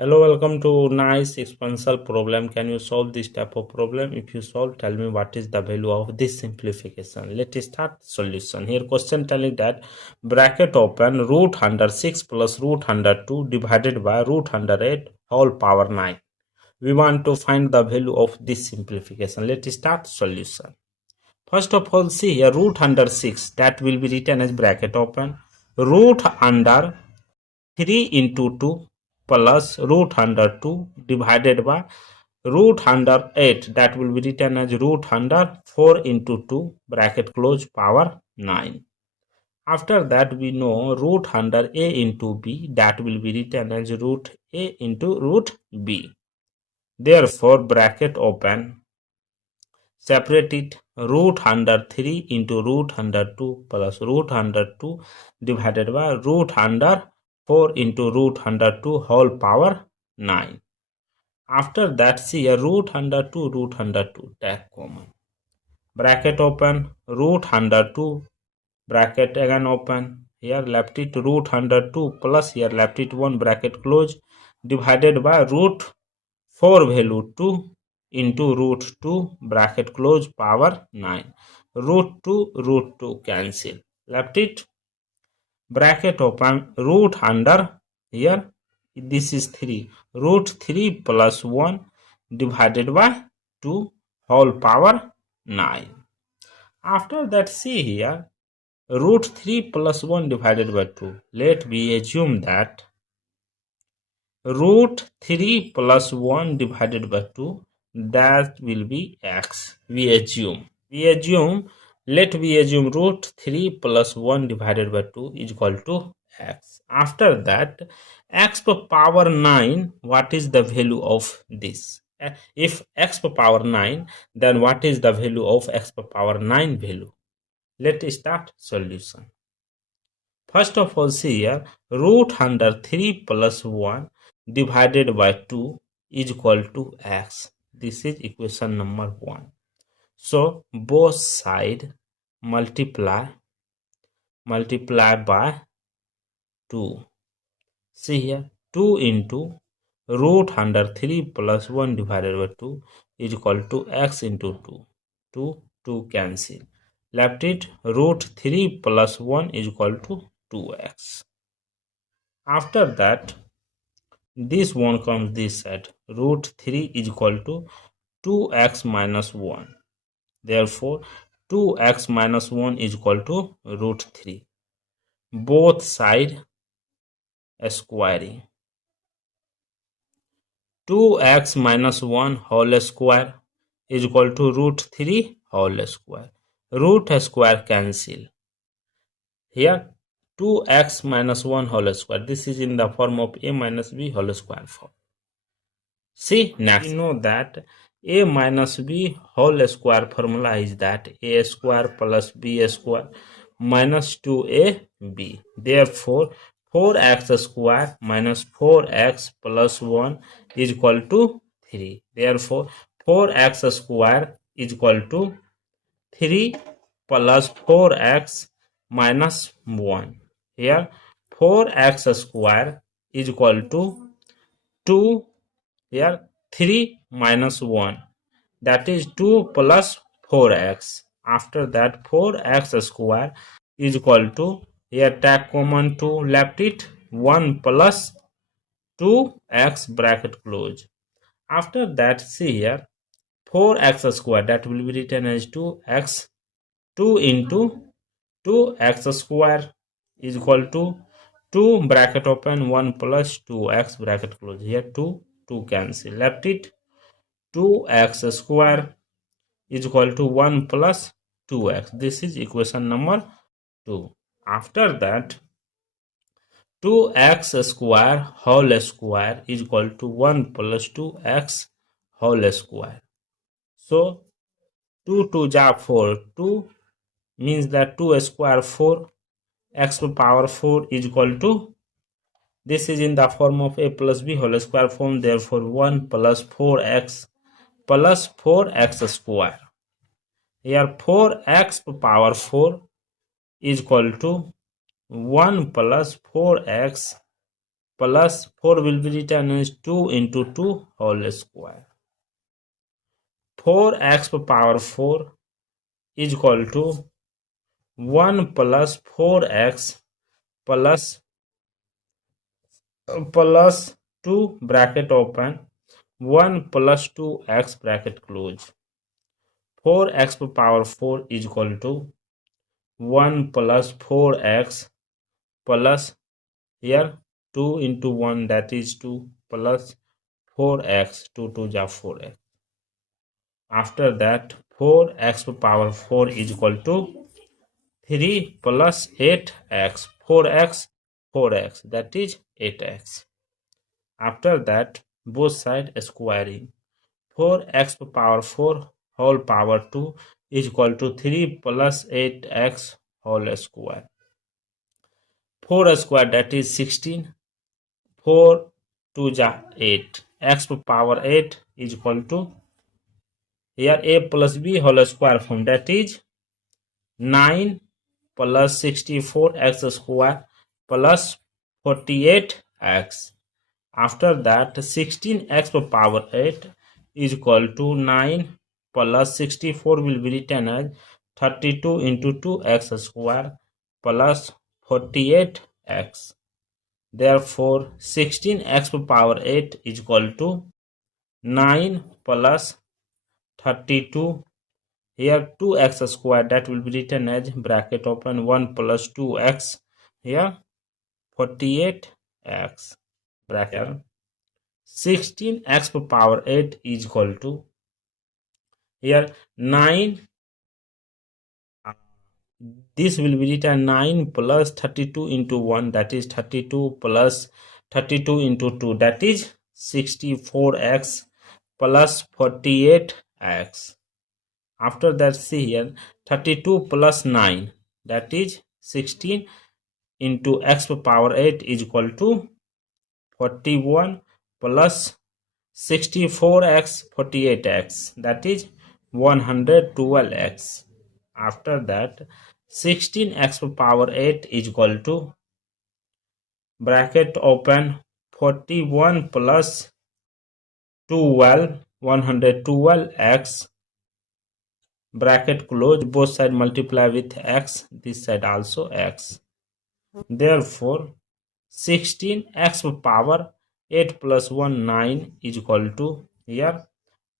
Hello, welcome to nice exponential problem. Can you solve this type of problem? If you solve, tell me what is the value of this simplification. Let's start solution. Here question telling that bracket open root under 6 plus root under 2 divided by root under 8 whole power 9. We want to find the value of this simplification. Let's start solution. First of all, see here root under 6 that will be written as bracket open root under 3 into 2 plus root under 2 divided by root under 8 that will be written as root under 4 into 2 bracket close power 9. After that we know root under a into b that will be written as root a into root b. Therefore bracket open separate it root under 3 into root under 2 plus root under 2 divided by root under 4 into root under 2 whole power 9. After that see a root under 2 take common. Bracket open root under 2 bracket again open. Here left it root under 2 plus here left it 1 bracket close divided by root 4 value 2 into root 2 bracket close power 9. Root 2 cancel. Left it bracket open root under here this is 3 root 3 plus 1 divided by 2 whole power 9. After that see here root 3 plus 1 divided by 2. Let me assume that root 3 plus 1 divided by 2 that will be x. Let me assume root 3 plus 1 divided by 2 is equal to x. After that x to power 9, what is the value of this? If x to power 9, then what is the value of x to power 9 value? Let's start solution. First of all see here root under 3 plus 1 divided by 2 is equal to x. This is equation number 1. So both side multiply by 2. See here 2 into root under 3 plus 1 divided by 2 is equal to x into 2. 2 cancel. Left it root 3 plus 1 is equal to 2x. After that this one comes this side root 3 is equal to 2x minus 1. Therefore 2x minus 1 is equal to root 3. Both side squaring. 2x minus 1 whole square is equal to root 3 whole square. Root square cancel. Here 2x minus 1 whole square. This is in the form of a minus b whole square form. See next we know that a minus b whole square formula is that a square plus b square minus 2ab. Therefore 4x square minus 4x plus 1 is equal to 3. Therefore 4x square is equal to 3 plus 4x minus 1. Here 4x square is equal to 2. Here 3 minus 1 that is 2 plus 4x. After that 4x square is equal to here take common 2 left it 1 plus 2x bracket close. After that see here 4x square that will be written as 2x 2 into 2x square is equal to 2 bracket open 1 plus 2x bracket close. Here 2 cancel. Left it 2x square is equal to 1 plus 2x. This is equation number 2. After that 2x square whole square is equal to 1 plus 2x whole square. So 2 to ja 4. 2 means that 2 square 4 x to power 4 is equal to this is in the form of a plus b whole square form. Therefore 1 plus 4x plus 4x square. Here 4x to power 4 is equal to 1 plus 4x plus 4 will be written as 2 into 2 whole square. 4x power 4 is equal to 1 plus 4x plus 2 bracket open 1 plus 2x bracket close. 4x power 4 is equal to 1 plus 4x plus here 2 into 1, that is 2, plus 4x, 2 to the 4x. After that 4x power 4 is equal to 3 plus 8x, 4x, that is 8x. After that both sides squaring. 4x power 4 whole power 2 is equal to 3 plus 8x whole square. 4 square, that is 16. 4 to the 8. X power 8 is equal to here a plus b whole square form, that is 9 plus 64x square plus 48x. After that 16x power 8 is equal to 9 plus 64 will be written as 32 into 2x square plus 48x. Therefore 16x power 8 is equal to 9 plus 32, here 2x square, that will be written as bracket open 1 plus 2x, here 48x bracket. 16x power 8 is equal to here 9, this will be written 9 plus 32 into 1, that is 32 plus 32 into 2, that is 64x plus 48x. After that see here 32 plus 9, that is 16 into x power 8 is equal to 41 plus 64x 48x, that is 112x. After that 16x power 8 is equal to bracket open 41 plus 12 112x bracket close, both side multiply with x, this side also x. Therefore 16x power 8 plus 1 9 is equal to here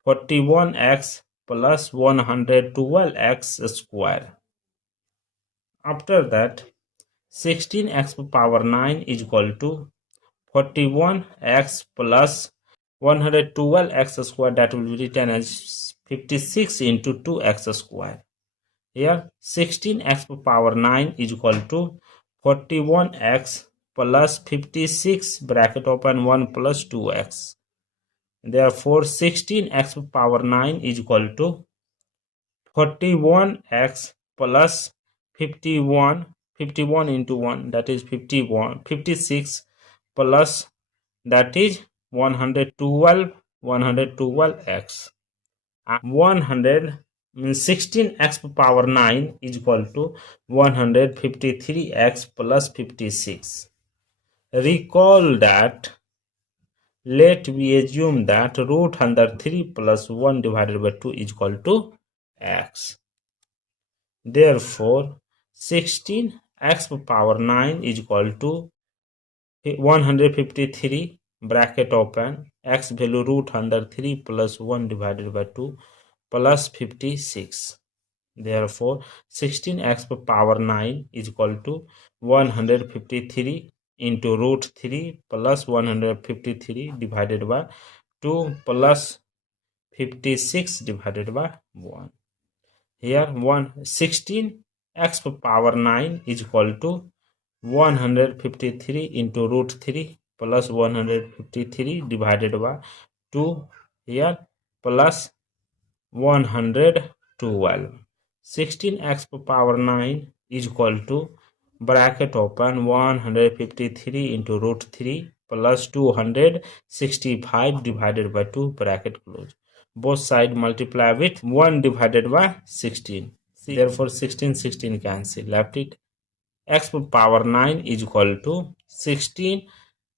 41x plus 112x square. After that 16x power 9 is equal to 41x plus 112x square, that will be written as 56 into 2x square. Here 16x power 9 is equal to 41x plus 56 bracket open 1 plus 2x. Therefore 16x power 9 is equal to 41x plus 51 into 1, that is 56 plus, that is 112x. 16x power 9 is equal to 153x plus 56. Recall that, let we assume that root under 3 plus 1 divided by 2 is equal to x. Therefore 16x power 9 is equal to 153 bracket open x value root under 3 plus 1 divided by 2 plus 56. Therefore 16x power 9 is equal to 153 into root 3 plus 153 divided by 2 plus 56 divided by 1. Here 16x power 9 is equal to 153 into root 3 plus 153 divided by 2 here plus 112. 16x power 9 is equal to bracket open 153 into root 3 plus 265 divided by 2 bracket close. Both sides multiply with 1 divided by 16. Therefore 16 cancel. Left it x power 9 is equal to 16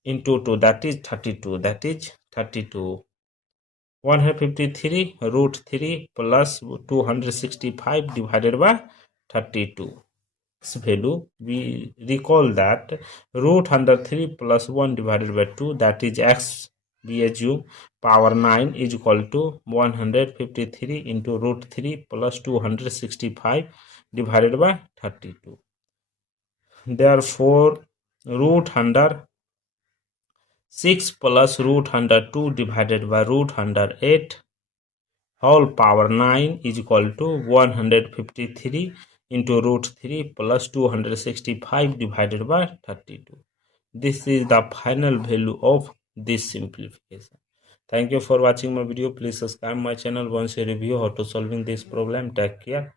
into 2, that is 32, that is 32. 153 root 3 plus 265 divided by 32. X value, we recall that root under 3 plus 1 divided by 2, that is x, we assume power 9 is equal to 153 into root 3 plus 265 divided by 32. Therefore, root under 6 plus root under 2 divided by root under 8 whole power 9 is equal to 153 into root 3 plus 265 divided by 32. This is the final value of this simplification. Thank you for watching my video. Please subscribe my channel once you review how to solving this problem. Take care.